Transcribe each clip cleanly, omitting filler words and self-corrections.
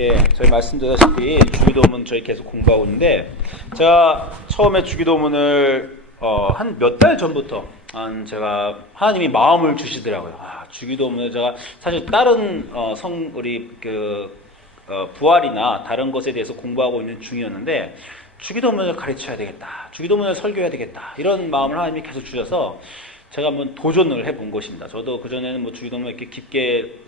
예, 저희 말씀드렸다시피 주기도문 저희 계속 공부하고 있는데, 제가 처음에 주기도문을 한 몇 달 전부터 제가 하나님이 마음을 주시더라고요. 주기도문을 제가 사실 다른 우리 부활이나 다른 것에 대해서 공부하고 있는 중이었는데, 주기도문을 가르쳐야 되겠다, 주기도문을 설교해야 되겠다, 이런 마음을 하나님이 계속 주셔서 제가 한번 도전을 해본 것입니다. 저도 그전에는 뭐 주기도문을 이렇게 깊게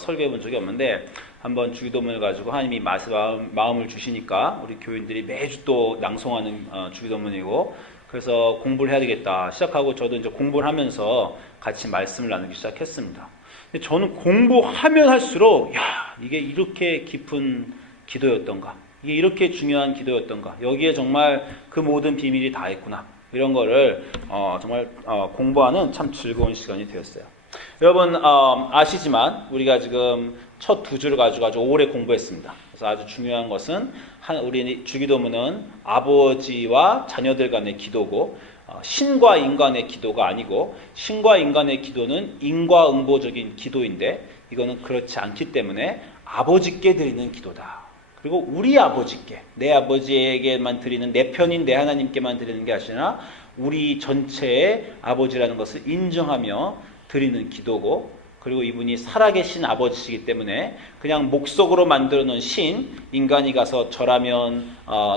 설교해 본 적이 없는데, 한번 주기도문을 가지고 하나님이 마음을 주시니까 우리 교인들이 매주 또 낭송하는 주기도문이고, 그래서 공부를 해야 되겠다 시작하고, 저도 이제 공부를 하면서 같이 말씀을 나누기 시작했습니다. 근데 저는 공부하면 할수록 이게 이렇게 깊은 기도였던가, 이게 이렇게 중요한 기도였던가, 여기에 정말 그 모든 비밀이 다 있구나, 이런 거를 정말 공부하는 참 즐거운 시간이 되었어요. 여러분 아시지만 우리가 지금 첫 두 주를 가지고 아주 오래 공부했습니다. 그래서 아주 중요한 것은 우리 주기도문은 아버지와 자녀들 간의 기도고, 신과 인간의 기도가 아니고, 신과 인간의 기도는 인과응보적인 기도인데, 이거는 그렇지 않기 때문에 아버지께 드리는 기도다. 그리고 우리 아버지께, 내 아버지에게만 드리는, 내 편인 내 하나님께만 드리는 게 아니라 우리 전체의 아버지라는 것을 인정하며 드리는 기도고, 그리고 이분이 살아계신 아버지시기 때문에 그냥 목석으로 만들어 놓은 신, 인간이 가서 절하면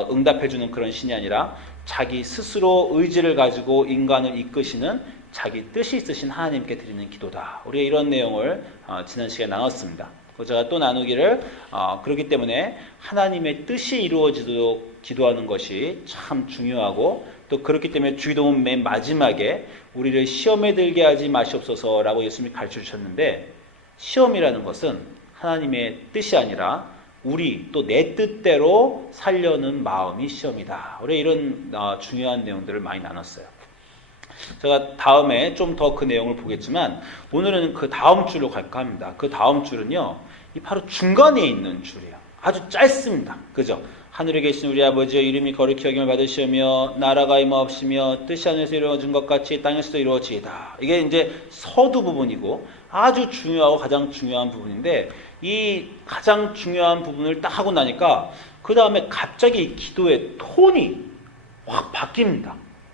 응답해주는 그런 신이 아니라 자기 스스로 의지를 가지고 인간을 이끄시는 자기 뜻이 있으신 하나님께 드리는 기도다. 우리가 이런 내용을 지난 시간에 나눴습니다. 제가 또 나누기를, 그렇기 때문에 하나님의 뜻이 이루어지도록 기도하는 것이 참 중요하고, 또 그렇기 때문에 주기도문 맨 마지막에 우리를 시험에 들게 하지 마시옵소서라고 예수님이 가르쳐 주셨는데, 시험이라는 것은 하나님의 뜻이 아니라 우리 또 내 뜻대로 살려는 마음이 시험이다. 우리 이런 중요한 내용들을 많이 나눴어요. 제가 다음에 좀 더 그 내용을 보겠지만, 오늘은 그 다음 줄로 갈까 합니다. 그 다음 줄은요, 이 바로 중간에 있는 줄이에요. 아주 짧습니다. 그죠? 하늘에 계신 우리 아버지여, 이름이 거룩히 여김을 받으시며 나라가 임하옵시며 뜻이 하늘에서 이루어진 것 같이 땅에서도 이루어지이다. 이게 이제 서두 부분이고 아주 중요하고 가장 중요한 부분인데, 이 가장 중요한 부분을 딱 하고 나니까 그 다음에 갑자기 이 기도의 톤이 확 바뀝니다.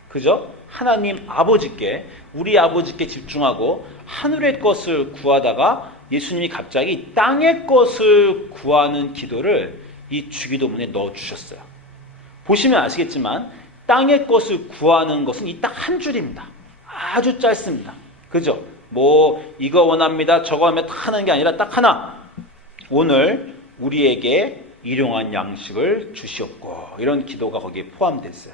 그죠? 하나님 아버지께, 우리 아버지께 집중하고 하늘의 것을 구하다가 예수님이 갑자기 땅의 것을 구하는 기도를 이 주기도문에 넣어주셨어요. 보시면 아시겠지만 땅의 것을 구하는 것은 이 딱 한 줄입니다. 아주 짧습니다. 그죠? 뭐 이거 원합니다, 저거 하면 다 하는 게 아니라 딱 하나, 오늘 우리에게 일용할 양식을 주시옵고, 이런 기도가 거기에 포함됐어요.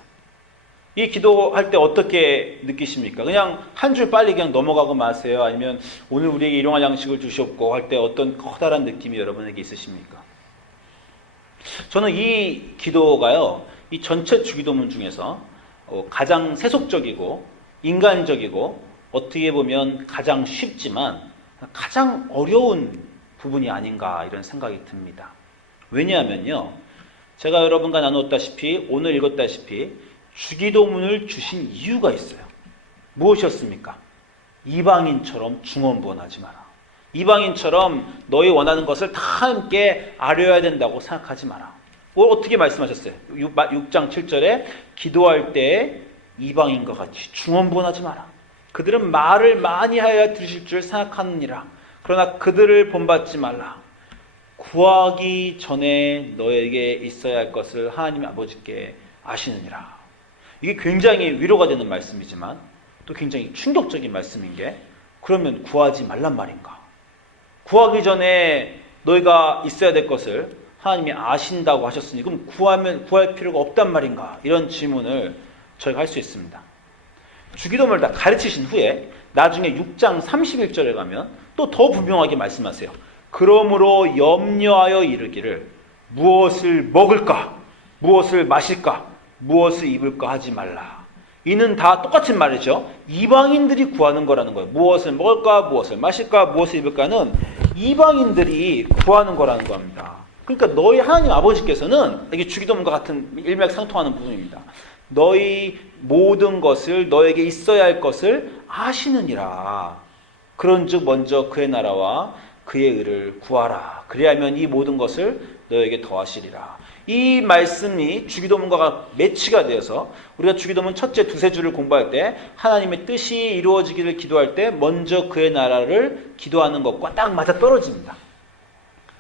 이 기도할 때 어떻게 느끼십니까? 그냥 한 줄 빨리 그냥 넘어가고 마세요? 아니면 오늘 우리에게 일용할 양식을 주시옵고 할 때 어떤 커다란 느낌이 여러분에게 있으십니까? 저는 이 기도가요, 이 전체 주기도문 중에서 가장 세속적이고 인간적이고, 어떻게 보면 가장 쉽지만 가장 어려운 부분이 아닌가, 이런 생각이 듭니다. 왜냐하면요, 제가 여러분과 나누었다시피, 오늘 읽었다시피 주기도문을 주신 이유가 있어요. 무엇이었습니까? 이방인처럼 중언부언하지 마라. 이방인처럼 너희 원하는 것을 다 함께 아뢰어야 된다고 생각하지 마라. 어떻게 말씀하셨어요? 6장 7절에 기도할 때 이방인과 같이 중언부언하지 마라. 그들은 말을 많이 하여야 들으실 줄 생각하느니라. 그러나 그들을 본받지 말라. 구하기 전에 너에게 있어야 할 것을 하나님 아버지께 아시느니라. 이게 굉장히 위로가 되는 말씀이지만 또 굉장히 충격적인 말씀인 게, 그러면 구하지 말란 말인가? 구하기 전에 너희가 있어야 될 것을 하나님이 아신다고 하셨으니 그럼 구할 필요가 없단 말인가? 이런 질문을 저희가 할 수 있습니다. 주기도문을 다 가르치신 후에 나중에 6장 31절에 가면 또 더 분명하게 말씀하세요. 그러므로 염려하여 이르기를 무엇을 먹을까? 무엇을 마실까? 무엇을 입을까 하지 말라. 이는 다 똑같은 말이죠. 이방인들이 구하는 거라는 거예요. 무엇을 먹을까? 무엇을 마실까? 무엇을 입을까는 이방인들이 구하는 거라는 겁니다. 그러니까 너희 하나님 아버지께서는, 이게 주기도문과 같은 일맥상통하는 부분입니다. 너희 모든 것을, 너에게 있어야 할 것을 아시느니라. 그런즉 먼저 그의 나라와 그의 의를 구하라. 그리하면 이 모든 것을 너에게 더하시리라. 이 말씀이 주기도문과 매치가 되어서 우리가 주기도문 첫째 두세 줄을 공부할 때 하나님의 뜻이 이루어지기를 기도할 때 먼저 그의 나라를 기도하는 것과 딱 맞아 떨어집니다.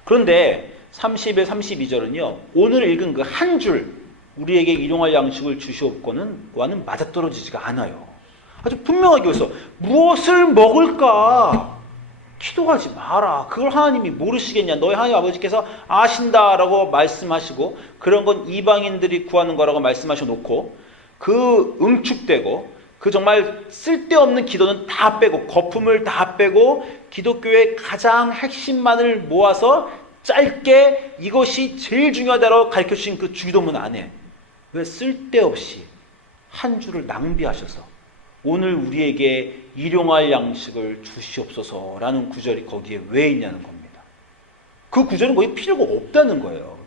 그런데 31, 32절은요. 오늘 읽은 그 한 줄 우리에게 일용할 양식을 주시옵고는와는 맞아 떨어지지가 않아요. 아주 분명하게 여기서 무엇을 먹을까? 기도하지 마라. 그걸 하나님이 모르시겠냐. 너희 하나님 아버지께서 아신다라고 말씀하시고 그런 건 이방인들이 구하는 거라고 말씀하셔놓고 그 응축되고 그 정말 쓸데없는 기도는 다 빼고 거품을 다 빼고 기독교의 가장 핵심만을 모아서 짧게 이것이 제일 중요하다고 가르쳐주신 그 주기도문 안에 왜 쓸데없이 한 줄을 낭비하셔서 오늘 우리에게 일용할 양식을 주시옵소서라는 구절이 거기에 왜 있냐는 겁니다. 그 구절은 거의 필요가 없다는 거예요.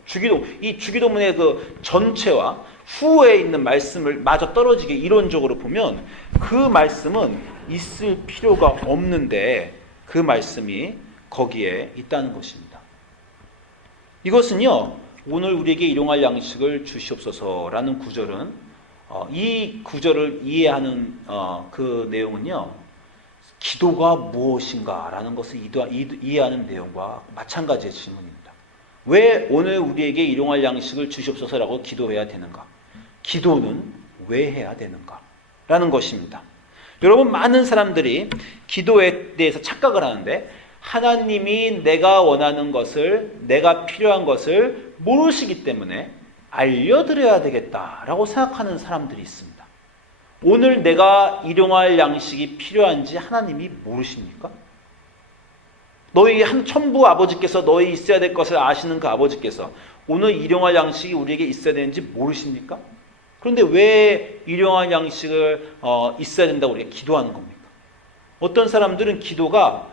이 주기도문의 그 전체와 후에 있는 말씀을 마저 떨어지게 이론적으로 보면 그 말씀은 있을 필요가 없는데 그 말씀이 거기에 있다는 것입니다. 이것은요, 오늘 우리에게 일용할 양식을 주시옵소서라는 구절은 이 구절을 이해하는 그 내용은요, 기도가 무엇인가라는 것을 이해하는 내용과 마찬가지의 질문입니다. 왜 오늘 우리에게 일용할 양식을 주시옵소서라고 기도해야 되는가? 기도는 왜 해야 되는가? 라는 것입니다. 여러분, 많은 사람들이 기도에 대해서 착각을 하는데 하나님이 내가 원하는 것을, 내가 필요한 것을 모르시기 때문에 알려드려야 되겠다라고 생각하는 사람들이 있습니다. 오늘 내가 일용할 양식이 필요한지 하나님이 모르십니까? 너희 천부 아버지께서 너희 있어야 될 것을 아시는 그 아버지께서 오늘 일용할 양식이 우리에게 있어야 되는지 모르십니까? 그런데 왜 일용할 양식을 있어야 된다고 우리가 기도하는 겁니까? 어떤 사람들은 기도가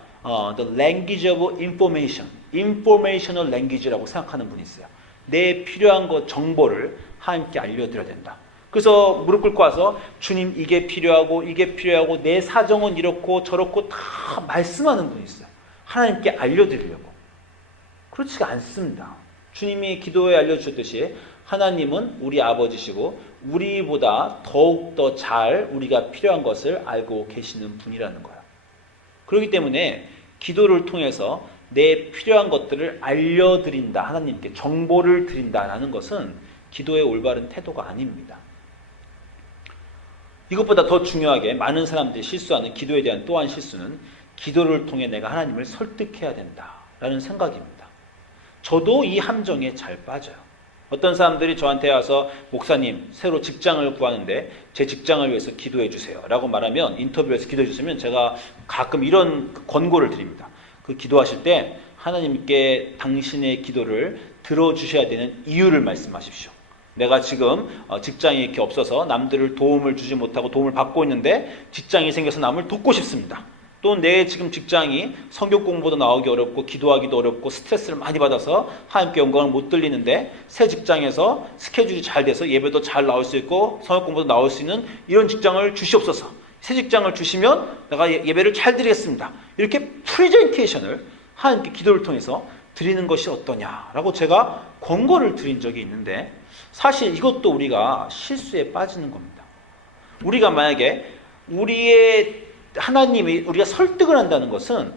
the language of information, informational language라고 생각하는 분이 있어요. 내 필요한 것 정보를 하나님께 알려드려야 된다. 그래서 무릎 꿇고 와서 주님 이게 필요하고 내 사정은 이렇고 저렇고 다 말씀하는 분이 있어요. 하나님께 알려드리려고. 그렇지가 않습니다. 주님이 기도에 알려주셨듯이 하나님은 우리 아버지시고 우리보다 더욱더 잘 우리가 필요한 것을 알고 계시는 분이라는 거예요. 그렇기 때문에 기도를 통해서 내 필요한 것들을 알려드린다. 하나님께 정보를 드린다라는 것은 기도의 올바른 태도가 아닙니다. 이것보다 더 중요하게 많은 사람들이 실수하는 기도에 대한 또 한 실수는 기도를 통해 내가 하나님을 설득해야 된다라는 생각입니다. 저도 이 함정에 잘 빠져요. 어떤 사람들이 저한테 와서 목사님 새로 직장을 구하는데 제 직장을 위해서 기도해 주세요 라고 말하면 인터뷰에서 기도해 주시면 제가 가끔 이런 권고를 드립니다. 그 기도하실 때 하나님께 당신의 기도를 들어주셔야 되는 이유를 말씀하십시오. 내가 지금 직장이 이렇게 없어서 남들을 도움을 주지 못하고 도움을 받고 있는데 직장이 생겨서 남을 돕고 싶습니다. 또 내 지금 직장이 성경 공부도 나오기 어렵고 기도하기도 어렵고 스트레스를 많이 받아서 하나님께 영광을 못 돌리는데 새 직장에서 스케줄이 잘 돼서 예배도 잘 나올 수 있고 성경 공부도 나올 수 있는 이런 직장을 주시옵소서. 새 직장을 주시면 내가 예배를 잘 드리겠습니다. 이렇게 프레젠테이션을 하나님께 기도를 통해서 드리는 것이 어떠냐라고 제가 권고를 드린 적이 있는데 사실 이것도 우리가 실수에 빠지는 겁니다. 우리가 만약에 하나님이 우리가 설득을 한다는 것은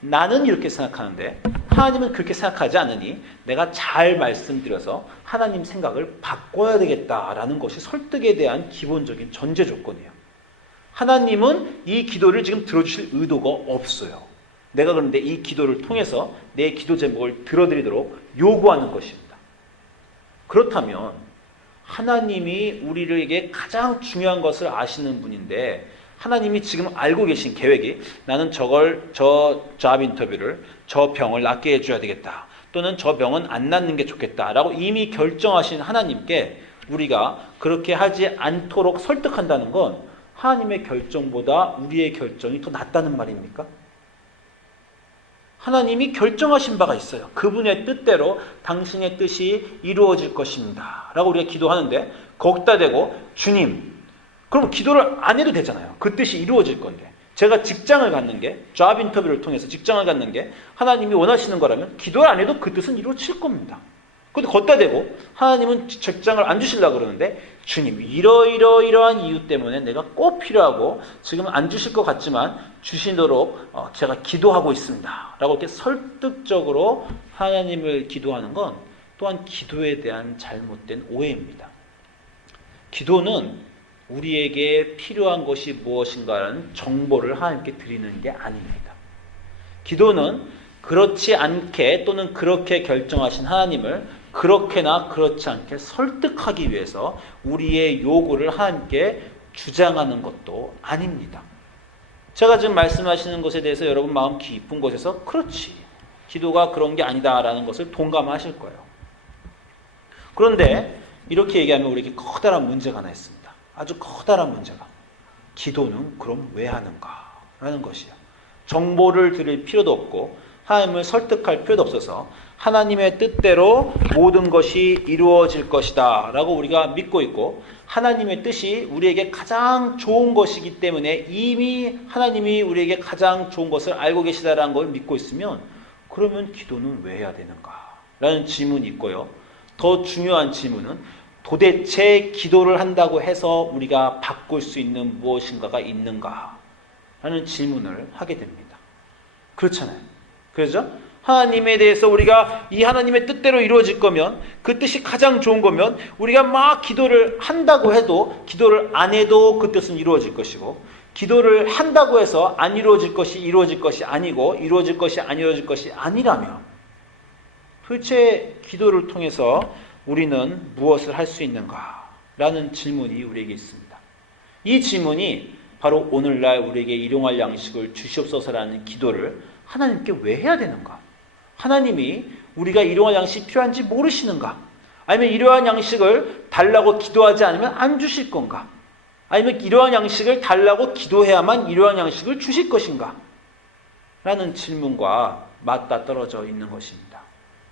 나는 이렇게 생각하는데 하나님은 그렇게 생각하지 않으니 내가 잘 말씀드려서 하나님 생각을 바꿔야 되겠다라는 것이 설득에 대한 기본적인 전제 조건이에요. 하나님은 이 기도를 지금 들어주실 의도가 없어요. 내가 그런데 이 기도를 통해서 내 기도 제목을 들어드리도록 요구하는 것입니다. 그렇다면 하나님이 우리에게 가장 중요한 것을 아시는 분인데 하나님이 지금 알고 계신 계획이 나는 저 잡 인터뷰를 저 병을 낫게 해줘야 되겠다. 또는 저 병은 안 낫는 게 좋겠다라고 이미 결정하신 하나님께 우리가 그렇게 하지 않도록 설득한다는 건 하나님의 결정보다 우리의 결정이 더 낫다는 말입니까? 하나님이 결정하신 바가 있어요. 그분의 뜻대로 당신의 뜻이 이루어질 것입니다. 라고 우리가 기도하는데 거기다 대고 주님, 그럼 기도를 안 해도 되잖아요. 그 뜻이 이루어질 건데 제가 직장을 갖는 게, 잡 인터뷰를 통해서 직장을 갖는 게 하나님이 원하시는 거라면 기도를 안 해도 그 뜻은 이루어질 겁니다. 근데 걷다 대고 하나님은 직장을 안 주시려고 그러는데 주님 이러이러이러한 이유 때문에 내가 꼭 필요하고 지금 안 주실 것 같지만 주시도록 제가 기도하고 있습니다 라고 이렇게 설득적으로 하나님을 기도하는 건 또한 기도에 대한 잘못된 오해입니다. 기도는 우리에게 필요한 것이 무엇인가라는 정보를 하나님께 드리는 게 아닙니다. 기도는 그렇지 않게 또는 그렇게 결정하신 하나님을 그렇게나 그렇지 않게 설득하기 위해서 우리의 요구를 하나님께 주장하는 것도 아닙니다. 제가 지금 말씀하시는 것에 대해서 여러분 마음 깊은 곳에서 그렇지, 기도가 그런 게 아니다라는 것을 동감하실 거예요. 그런데 이렇게 얘기하면 우리에게 커다란 문제가 하나 있습니다. 아주 커다란 문제가. 기도는 그럼 왜 하는가? 라는 것이에요. 정보를 드릴 필요도 없고 하나님을 설득할 필요도 없어서 하나님의 뜻대로 모든 것이 이루어질 것이다 라고 우리가 믿고 있고 하나님의 뜻이 우리에게 가장 좋은 것이기 때문에 이미 하나님이 우리에게 가장 좋은 것을 알고 계시다라는 걸 믿고 있으면 그러면 기도는 왜 해야 되는가? 라는 질문이 있고요. 더 중요한 질문은 도대체 기도를 한다고 해서 우리가 바꿀 수 있는 무엇인가가 있는가? 라는 질문을 하게 됩니다. 그렇잖아요. 그렇죠? 하나님에 대해서 우리가 이 하나님의 뜻대로 이루어질 거면 그 뜻이 가장 좋은 거면 우리가 막 기도를 한다고 해도 기도를 안 해도 그 뜻은 이루어질 것이고 기도를 한다고 해서 안 이루어질 것이 이루어질 것이 아니고 이루어질 것이 안 이루어질 것이 아니라면 도대체 기도를 통해서 우리는 무엇을 할 수 있는가? 라는 질문이 우리에게 있습니다. 이 질문이 바로 오늘날 우리에게 일용할 양식을 주시옵소서라는 기도를 하나님께 왜 해야 되는가? 하나님이 우리가 일용할 양식이 필요한지 모르시는가? 아니면 이러한 양식을 달라고 기도하지 않으면 안 주실 건가? 아니면 이러한 양식을 달라고 기도해야만 이러한 양식을 주실 것인가? 라는 질문과 맞닿아 떨어져 있는 것입니다.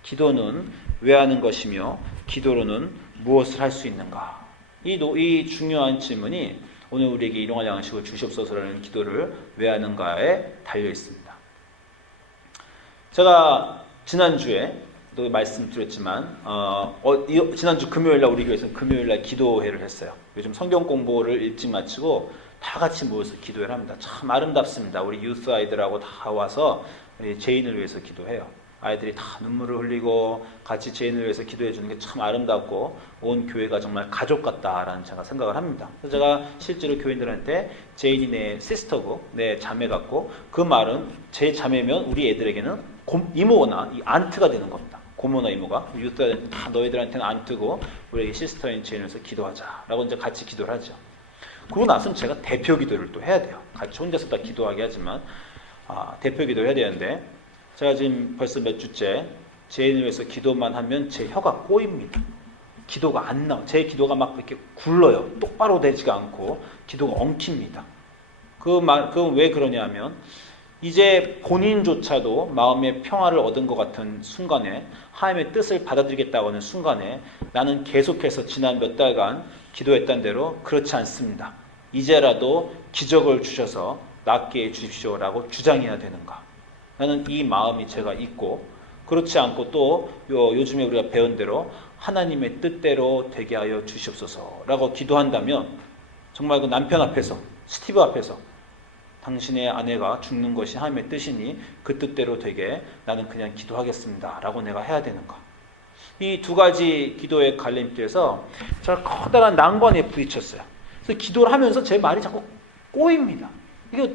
기도는 왜 하는 것이며 기도로는 무엇을 할 수 있는가? 이 중요한 질문이 오늘 우리에게 일용할 양식을 주시옵소서라는 기도를 왜 하는가에 달려 있습니다. 제가 지난주에도 말씀드렸지만 지난주 금요일날 우리 교회에서는 금요일날 기도회를 했어요. 요즘 성경 공부를 일찍 마치고 다 같이 모여서 기도회를 합니다. 참 아름답습니다. 우리 유스 아이들하고 다 와서 우리 제인을 위해서 기도해요. 아이들이 다 눈물을 흘리고 같이 제인을 위해서 기도해 주는 게 참 아름답고 온 교회가 정말 가족 같다라는 제가 생각을 합니다. 그래서 제가 실제로 교인들한테 제인이 내 시스터고 내 자매 같고 그 말은 제 자매면 우리 애들에게는 이모나 이 안트가 되는 겁니다. 고모나 이모가 유스들한테 다 너희들한테는 안트고 우리에게 시스터인 제인에서 기도하자라고 이제 같이 기도를 하죠. 그러고 나서는 제가 대표 기도를 또 해야 돼요. 같이 혼자서 다 기도하게 하지만 대표 기도를 해야 되는데 제가 지금 벌써 몇 주째 제인을 위해서 기도만 하면 제 혀가 꼬입니다. 기도가 안 나와. 제 기도가 막 이렇게 굴러요. 똑바로 되지가 않고 기도가 엉킵니다. 그건 왜 그러냐면 이제 본인조차도 마음의 평화를 얻은 것 같은 순간에 하나님의 뜻을 받아들이겠다고 하는 순간에 나는 계속해서 지난 몇 달간 기도했던 대로 그렇지 않습니다. 이제라도 기적을 주셔서 낫게 해주십시오라고 주장해야 되는가? 나는 이 마음이 제가 있고 그렇지 않고 또 요즘에 우리가 배운 대로 하나님의 뜻대로 되게 하여 주시옵소서라고 기도한다면 정말 그 남편 앞에서 스티브 앞에서 당신의 아내가 죽는 것이 하나님의 뜻이니 그 뜻대로 되게 나는 그냥 기도하겠습니다 라고 내가 해야 되는가? 이 두 가지 기도의 갈림길에서 제가 커다란 난관에 부딪혔어요. 그래서 기도를 하면서 제 말이 자꾸 꼬입니다. 이거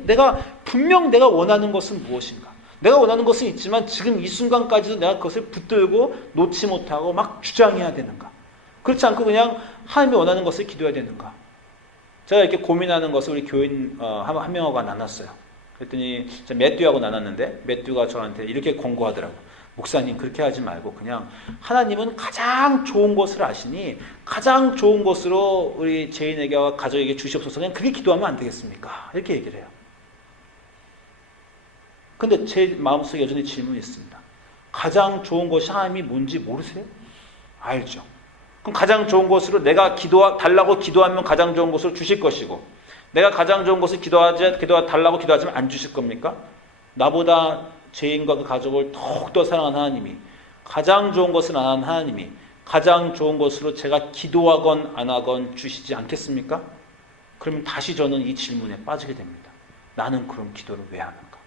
분명 내가 원하는 것은 무엇인가? 내가 원하는 것은 있지만 지금 이 순간까지도 내가 그것을 붙들고 놓지 못하고 막 주장해야 되는가? 그렇지 않고 그냥 하나님이 원하는 것을 기도해야 되는가? 제가 이렇게 고민하는 것을 우리 교인 한 명하고 나눴어요. 그랬더니 매튜하고 나눴는데 매튜가 저한테 이렇게 권고하더라고요. 목사님 그렇게 하지 말고 그냥 하나님은 가장 좋은 것을 아시니 가장 좋은 것으로 우리 제인에게 가족에게 주시옵소서 그냥 그렇게 기도하면 안 되겠습니까? 이렇게 얘기를 해요. 근데 제 마음속에 여전히 질문이 있습니다. 가장 좋은 것이 하나님이 뭔지 모르세요? 알죠. 그럼 가장 좋은 것으로 내가 달라고 기도하면 가장 좋은 것을 주실 것이고 내가 가장 좋은 것을 달라고 기도하지만 안 주실 겁니까? 나보다 죄인과 그 가족을 더욱더 사랑하는 하나님이, 가장 좋은 것을 안 하는 하나님이 가장 좋은 것으로 제가 기도하건 안 하건 주시지 않겠습니까? 그러면 다시 저는 이 질문에 빠지게 됩니다. 나는 그럼 기도를 왜 하는가?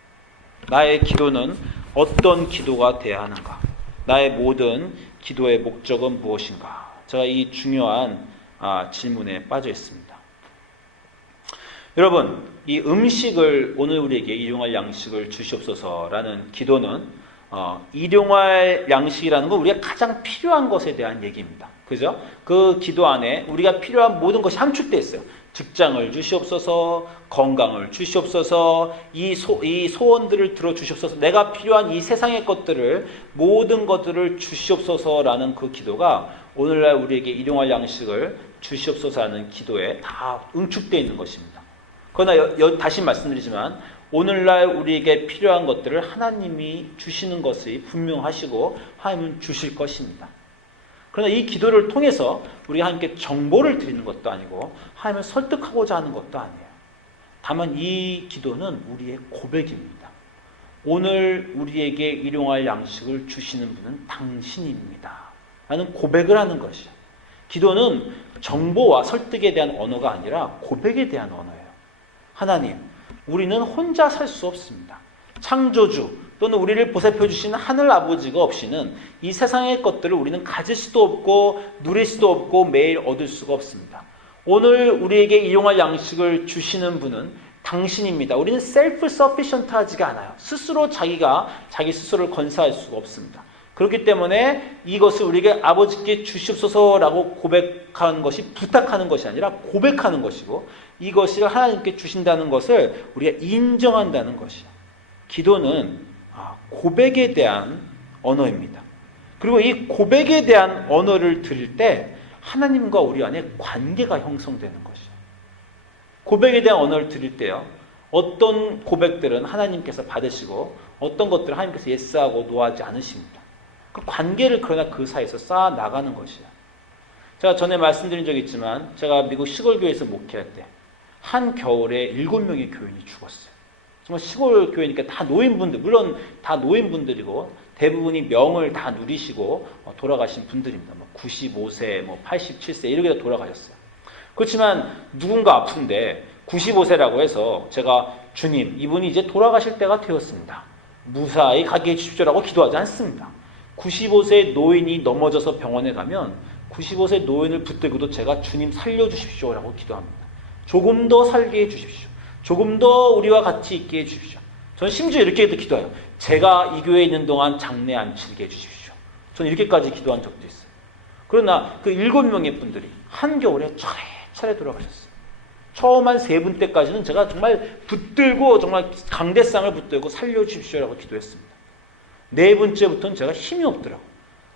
나의 기도는 어떤 기도가 돼야 하는가? 나의 모든 기도의 목적은 무엇인가? 제가 이 중요한 질문에 빠져 있습니다. 여러분, 이 음식을 오늘 우리에게 일용할 양식을 주시옵소서라는 기도는 일용할 양식이라는 건 우리가 가장 필요한 것에 대한 얘기입니다. 그죠? 그 기도 안에 우리가 필요한 모든 것이 함축되어 있어요. 직장을 주시옵소서, 건강을 주시옵소서, 이 소원들을 들어주시옵소서, 내가 필요한 이 세상의 것들을, 모든 것들을 주시옵소서라는 그 기도가 오늘날 우리에게 일용할 양식을 주시옵소서라는 기도에 다 응축되어 있는 것입니다. 그러나 다시 말씀드리지만 오늘날 우리에게 필요한 것들을 하나님이 주시는 것이 분명하시고 하나님은 주실 것입니다. 그러나 이 기도를 통해서 우리가 하나님께 정보를 드리는 것도 아니고 하나님을 설득하고자 하는 것도 아니에요. 다만 이 기도는 우리의 고백입니다. 오늘 우리에게 일용할 양식을 주시는 분은 당신입니다. 라는 고백을 하는 것이죠. 기도는 정보와 설득에 대한 언어가 아니라 고백에 대한 언어예요. 하나님, 우리는 혼자 살 수 없습니다. 창조주 또는 우리를 보살펴 주시는 하늘 아버지가 없이는 이 세상의 것들을 우리는 가질 수도 없고 누릴 수도 없고 매일 얻을 수가 없습니다. 오늘 우리에게 일용할 양식을 주시는 분은 당신입니다. 우리는 self-sufficient하지가 않아요. 스스로 자기 스스로를 건사할 수가 없습니다. 그렇기 때문에 이것을 우리에게 아버지께 주시옵소서라고 고백하는 것이 부탁하는 것이 아니라 고백하는 것이고, 이것을 하나님께 주신다는 것을 우리가 인정한다는 것이에요. 기도는 고백에 대한 언어입니다. 그리고 이 고백에 대한 언어를 드릴 때 하나님과 우리 안에 관계가 형성되는 것이에요. 고백에 대한 언어를 드릴 때요, 어떤 고백들은 하나님께서 받으시고 어떤 것들은 하나님께서 예스하고 노하지 않으십니다. 그 관계를 그러나 그 사이에서 쌓아 나가는 것이에요. 제가 전에 말씀드린 적이 있지만 제가 미국 시골교회에서 목회할 때 한 겨울에 7명의 교인이 죽었어요. 정말 시골 교회니까 다 노인분들, 물론 다 노인분들이고 대부분이 명을 다 누리시고 돌아가신 분들입니다. 95세, 87세 이렇게 돌아가셨어요. 그렇지만 누군가 아픈데 95세라고 해서 제가 주님, 이분이 이제 돌아가실 때가 되었습니다. 무사히 가게 해주십시오라고 기도하지 않습니다. 95세 노인이 넘어져서 병원에 가면 95세 노인을 붙들고도 제가 주님 살려주십시오라고 기도합니다. 조금 더 살게 해주십시오. 조금 더 우리와 같이 있게 해주십시오. 저는 심지어 이렇게도 기도해요. 제가 이 교회에 있는 동안 장례 안 치게 해주십시오. 저는 이렇게까지 기도한 적도 있어요. 그러나 그 7명의 분들이 한겨울에 차례차례 돌아가셨어요. 처음 한 3분 때까지는 제가 정말 붙들고 정말 강대상을 붙들고 살려주십시오라고 기도했습니다. 4번째부터는 제가 힘이 없더라고요.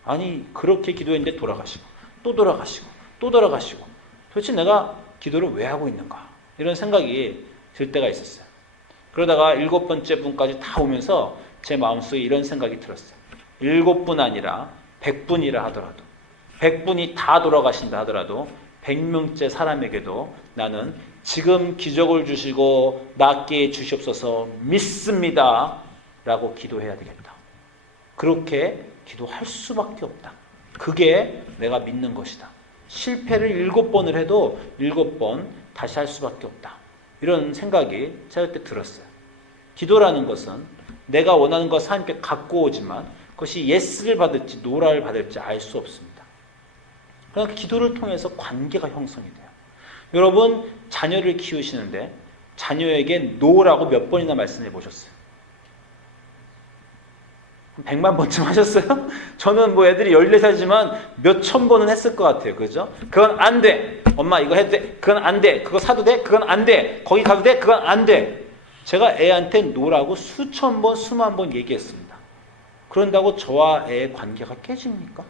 아니 그렇게 기도했는데 돌아가시고 또 돌아가시고 또 돌아가시고 도대체 내가 기도를 왜 하고 있는가 이런 생각이 들 때가 있었어요. 그러다가 7번째 분까지 다 오면서 제 마음속에 이런 생각이 들었어요. 7분 아니라 100분이라 하더라도 100분이 다 돌아가신다 하더라도 100명째 사람에게도 나는 지금 기적을 주시고 낫게 주시옵소서 믿습니다 라고 기도해야 되겠다. 그렇게 기도할 수밖에 없다. 그게 내가 믿는 것이다. 실패를 7번을 해도 7번 다시 할 수밖에 없다. 이런 생각이 제가 그때 들었어요. 기도라는 것은 내가 원하는 것을 하나님께 갖고 오지만 그것이 예스를 받을지 노라를 받을지 알 수 없습니다. 그러나 기도를 통해서 관계가 형성이 돼요. 여러분 자녀를 키우시는데 자녀에게 노라고 몇 번이나 말씀해 보셨어요? 100만 번쯤 하셨어요? 저는 애들이 14살이지만 몇천 번은 했을 것 같아요. 그죠? 그건 안 돼. 엄마 이거 해도 돼. 그건 안 돼. 그거 사도 돼. 그건 안 돼. 거기 가도 돼. 그건 안 돼. 제가 애한테 노라고 수천 번, 수만 번 얘기했습니다. 그런다고 저와 애의 관계가 깨집니까?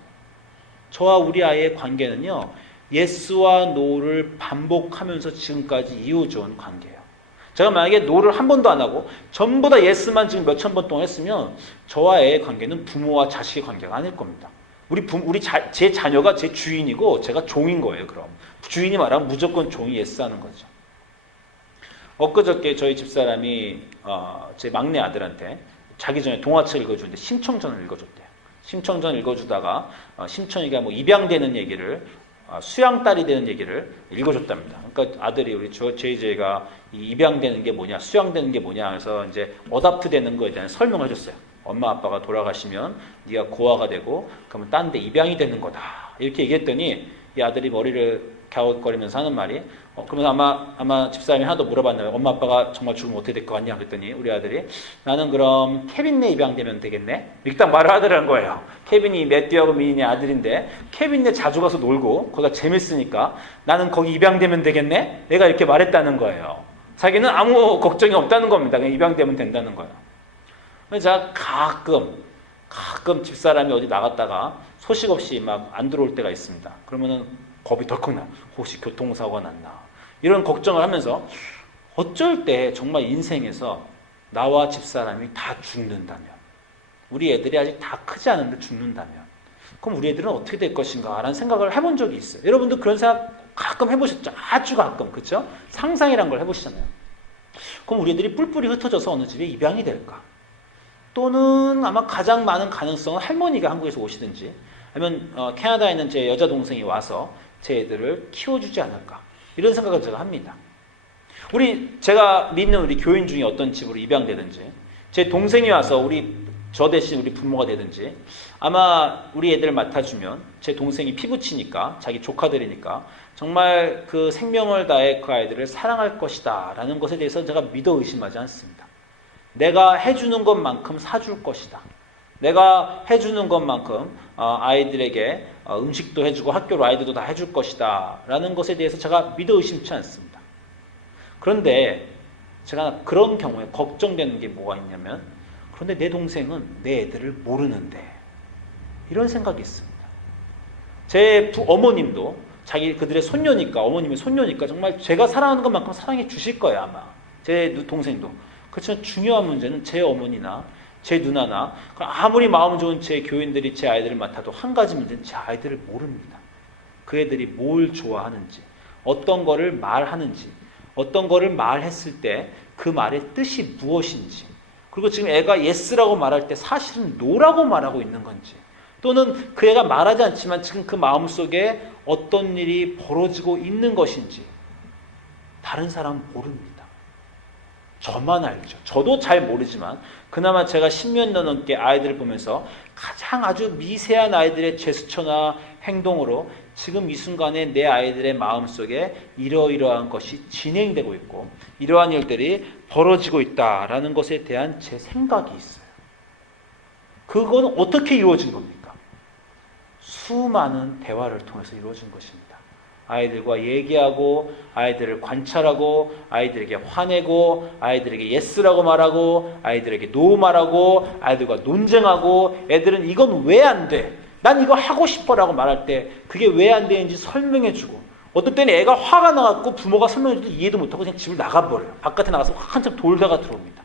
저와 우리 아이의 관계는요, 예스와 노를 반복하면서 지금까지 이어져온 관계예요. 제가 만약에 노를 한 번도 안 하고 전부 다 예스만 지금 몇천 번 동안 했으면 저와 애의 관계는 부모와 자식의 관계가 아닐 겁니다. 제 자녀가 제 주인이고 제가 종인 거예요. 그럼 주인이 말하면 무조건 종이 예스하는 거죠. 엊그저께 저희 집사람이 제 막내 아들한테 자기 전에 동화책 읽어주는데 심청전을 읽어줬대요. 심청전 읽어주다가 심청이가 뭐 입양되는 얘기를 수양딸이 되는 얘기를 읽어줬답니다. 그러니까 아들이 우리 JJ가 입양되는 게 뭐냐, 수양되는 게 뭐냐 해서 이제 어답트 되는 거에 대한 설명을 해줬어요. 엄마 아빠가 돌아가시면 네가 고아가 되고 그러면 딴 데 입양이 되는 거다. 이렇게 얘기했더니 이 아들이 머리를 갸웃거리면서 하는 말이 그러면 아마 집사람이 하나 더 물어봤나요? 엄마 아빠가 정말 죽으면 어떻게 될 것 같냐 그랬더니 우리 아들이 나는 그럼 케빈네 입양되면 되겠네? 이렇게 딱 말을 하더라는 거예요. 케빈이 매튜하고 미니의 아들인데 케빈네 자주 가서 놀고 거기가 재밌으니까 나는 거기 입양되면 되겠네? 내가 이렇게 말했다는 거예요. 자기는 아무 걱정이 없다는 겁니다. 그냥 입양되면 된다는 거예요. 그래서 제가 가끔 집사람이 어디 나갔다가 소식 없이 막 안 들어올 때가 있습니다. 그러면은 겁이 덜컥 나. 혹시 교통사고가 났나. 이런 걱정을 하면서 어쩔 때 정말 인생에서 나와 집사람이 다 죽는다면, 우리 애들이 아직 다 크지 않은데 죽는다면, 그럼 우리 애들은 어떻게 될 것인가 라는 생각을 해본 적이 있어요. 여러분도 그런 생각 가끔 해보셨죠? 아주 가끔. 그렇죠? 상상이란 걸 해보시잖아요. 그럼 우리 애들이 뿔뿔이 흩어져서 어느 집에 입양이 될까? 또는 아마 가장 많은 가능성은 할머니가 한국에서 오시든지 아니면 캐나다에 있는 제 여자 동생이 와서 제 애들을 키워주지 않을까, 이런 생각을 제가 합니다. 제가 믿는 우리 교인 중에 어떤 집으로 입양되든지 제 동생이 와서 저 대신 우리 부모가 되든지 아마 우리 애들을 맡아주면 제 동생이 피부치니까 자기 조카들이니까 정말 그 생명을 다해 그 아이들을 사랑할 것이다 라는 것에 대해서 제가 믿어 의심하지 않습니다. 내가 해주는 것만큼 사줄 것이다. 내가 해주는 것만큼 아이들에게 음식도 해주고 학교로 아이들도 다 해줄 것이다 라는 것에 대해서 제가 믿어 의심치 않습니다. 그런데 제가 그런 경우에 걱정되는 게 뭐가 있냐면, 그런데 내 동생은 내 애들을 모르는데, 이런 생각이 있습니다. 제 어머님도 그들의 손녀니까, 어머님이 손녀니까 정말 제가 사랑하는 것만큼 사랑해 주실 거예요, 아마. 제 동생도. 그렇지만 중요한 문제는 제 어머니나 제 누나나 아무리 마음 좋은 제 교인들이 제 아이들을 맡아도 한 가지 문제는 제 아이들을 모릅니다. 그 애들이 뭘 좋아하는지, 어떤 거를 말하는지, 어떤 거를 말했을 때 그 말의 뜻이 무엇인지, 그리고 지금 애가 yes라고 말할 때 사실은 no라고 말하고 있는 건지, 또는 그 애가 말하지 않지만 지금 그 마음속에 어떤 일이 벌어지고 있는 것인지 다른 사람은 모릅니다. 저만 알죠. 저도 잘 모르지만 그나마 제가 10년 넘게 아이들을 보면서 가장 아주 미세한 아이들의 제스처나 행동으로 지금 이 순간에 내 아이들의 마음속에 이러이러한 것이 진행되고 있고 이러한 일들이 벌어지고 있다라는 것에 대한 제 생각이 있어요. 그건 어떻게 이루어진 겁니까? 수많은 대화를 통해서 이루어진 것입니다. 아이들과 얘기하고, 아이들을 관찰하고, 아이들에게 화내고, 아이들에게 예스라고 말하고, 아이들에게 노 말하고, 아이들과 논쟁하고, 애들은 이건 왜 안 돼? 난 이거 하고 싶어 라고 말할 때 그게 왜 안 되는지 설명해주고, 어떨 때는 애가 화가 나갖고 부모가 설명해줘도 이해도 못하고 그냥 집을 나가버려요. 바깥에 나가서 한참 돌다가 들어옵니다.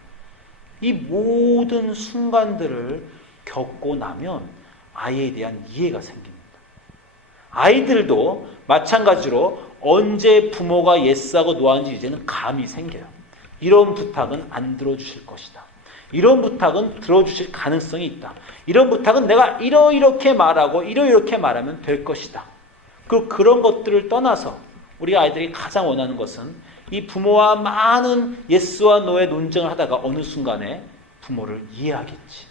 이 모든 순간들을 겪고 나면 아이에 대한 이해가 생깁니다. 아이들도 마찬가지로 언제 부모가 예스하고 노하는지 이제는 감이 생겨요. 이런 부탁은 안 들어주실 것이다. 이런 부탁은 들어주실 가능성이 있다. 이런 부탁은 내가 이렇게 말하고 이렇게 말하면 될 것이다. 그리고 그런 것들을 떠나서 우리 아이들이 가장 원하는 것은 이 부모와 많은 예스와 노의 논쟁을 하다가 어느 순간에 부모를 이해하겠지.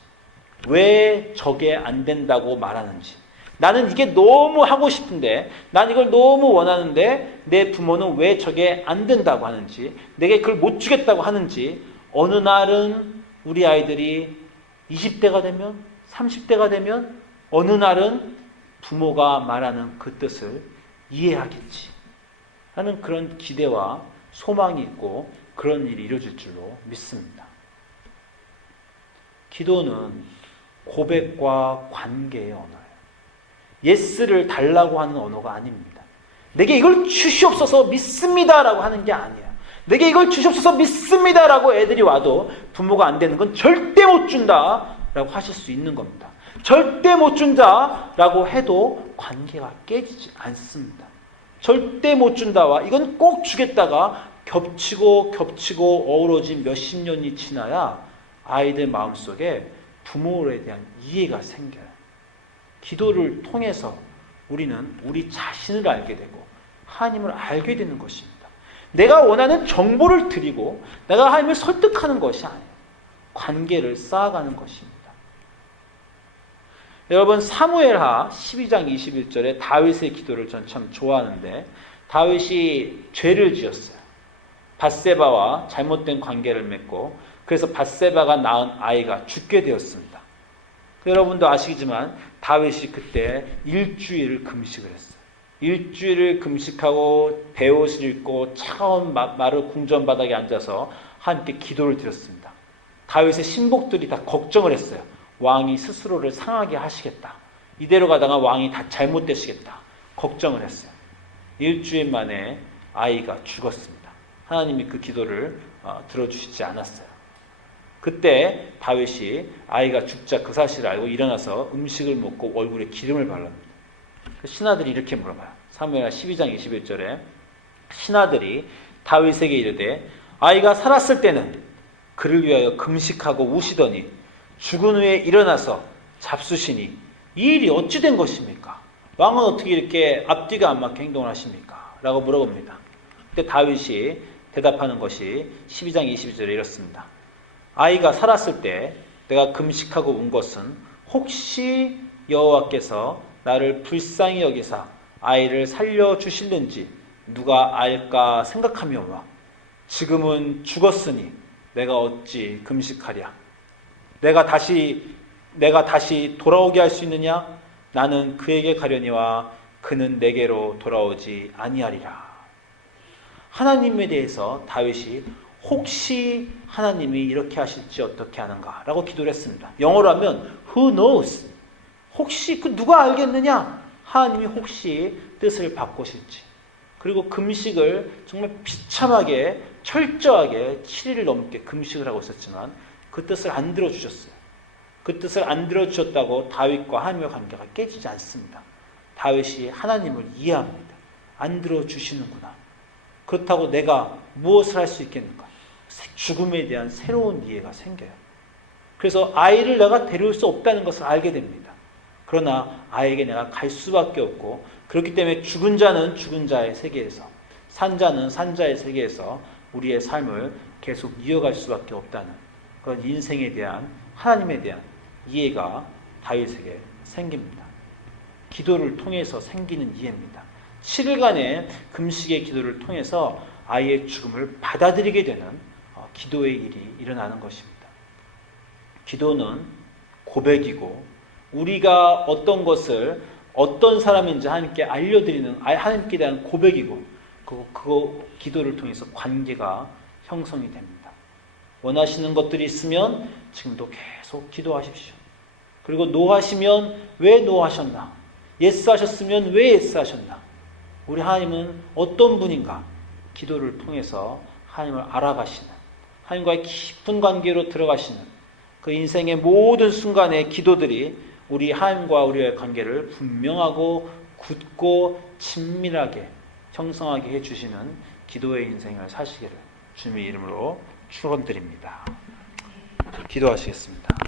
왜 저게 안 된다고 말하는지. 나는 이게 너무 하고 싶은데, 난 이걸 너무 원하는데 내 부모는 왜 저게 안 된다고 하는지, 내게 그걸 못 주겠다고 하는지, 어느 날은 우리 아이들이 20대가 되면, 30대가 되면 어느 날은 부모가 말하는 그 뜻을 이해하겠지 하는 그런 기대와 소망이 있고 그런 일이 이루어질 줄로 믿습니다. 기도는 고백과 관계의 언어예요. 예스를 달라고 하는 언어가 아닙니다. 내게 이걸 주시옵소서 믿습니다라고 하는 게 아니에요. 내게 이걸 주시옵소서 믿습니다라고 애들이 와도 부모가 안 되는 건 절대 못 준다라고 하실 수 있는 겁니다. 절대 못 준다라고 해도 관계가 깨지지 않습니다. 절대 못 준다와 이건 꼭 주겠다가 겹치고 어우러진 몇십 년이 지나야 아이들 마음속에 부모에 대한 이해가 생겨요. 기도를 통해서 우리는 우리 자신을 알게 되고 하나님을 알게 되는 것입니다. 내가 원하는 정보를 드리고 내가 하나님을 설득하는 것이 아니에요. 관계를 쌓아가는 것입니다. 여러분 사무엘하 12장 21절에 다윗의 기도를 전 참 좋아하는데 다윗이 죄를 지었어요. 밧세바와 잘못된 관계를 맺고 그래서 밧세바가 낳은 아이가 죽게 되었습니다. 여러분도 아시겠지만 다윗이 그때 일주일을 금식을 했어요. 일주일을 금식하고 베옷을 입고 차가운 마루 궁전 바닥에 앉아서 하나님께 기도를 드렸습니다. 다윗의 신복들이 다 걱정을 했어요. 왕이 스스로를 상하게 하시겠다. 이대로 가다가 왕이 다 잘못되시겠다. 걱정을 했어요. 일주일 만에 아이가 죽었습니다. 하나님이 그 기도를 들어주시지 않았어요. 그때 다윗이 아이가 죽자 그 사실을 알고 일어나서 음식을 먹고 얼굴에 기름을 발랍니다. 신하들이 이렇게 물어봐요. 사무엘하 12장 21절에 신하들이 다윗에게 이르되 아이가 살았을 때는 그를 위하여 금식하고 우시더니 죽은 후에 일어나서 잡수시니 이 일이 어찌 된 것입니까? 왕은 어떻게 이렇게 앞뒤가 안 맞게 행동을 하십니까? 라고 물어봅니다. 그때 다윗이 대답하는 것이 12장 22절에 이렇습니다. 아이가 살았을 때 내가 금식하고 운 것은 혹시 여호와께서 나를 불쌍히 여기사 아이를 살려주실는지 누가 알까 생각하며와 지금은 죽었으니 내가 어찌 금식하랴. 내가 다시 돌아오게 할 수 있느냐? 나는 그에게 가려니와 그는 내게로 돌아오지 아니하리라. 하나님에 대해서 다윗이 혹시 하나님이 이렇게 하실지 어떻게 하는가 라고 기도를 했습니다. 영어로 하면 Who knows? 혹시 그 누가 알겠느냐? 하나님이 혹시 뜻을 바꾸실지. 그리고 금식을 정말 비참하게 철저하게 7일을 넘게 금식을 하고 있었지만 그 뜻을 안 들어주셨어요. 그 뜻을 안 들어주셨다고 다윗과 하나님의 관계가 깨지지 않습니다. 다윗이 하나님을 이해합니다. 안 들어주시는구나. 그렇다고 내가 무엇을 할 수 있겠는가? 죽음에 대한 새로운 이해가 생겨요. 그래서 아이를 내가 데려올 수 없다는 것을 알게 됩니다. 그러나 아이에게 내가 갈 수밖에 없고 그렇기 때문에 죽은 자는 죽은 자의 세계에서 산 자는 산 자의 세계에서 우리의 삶을 계속 이어갈 수밖에 없다는 그런 인생에 대한 하나님에 대한 이해가 다윗에게 생깁니다. 기도를 통해서 생기는 이해입니다. 7일간의 금식의 기도를 통해서 아이의 죽음을 받아들이게 되는 기도의 일이 일어나는 것입니다. 기도는 고백이고 우리가 어떤 것을 어떤 사람인지 하나님께 알려드리는 하나님께 대한 고백이고 그 기도를 통해서 관계가 형성이 됩니다. 원하시는 것들이 있으면 지금도 계속 기도하십시오. 그리고 노하시면 왜 노하셨나? 예스하셨으면 왜 예스하셨나? 우리 하나님은 어떤 분인가? 기도를 통해서 하나님을 알아가시는 하나님과의 깊은 관계로 들어가시는 그 인생의 모든 순간의 기도들이 우리 하나님과 우리의 관계를 분명하고 굳고 친밀하게 형성하게 해주시는 기도의 인생을 사시기를 주님의 이름으로 축원드립니다. 기도하시겠습니다.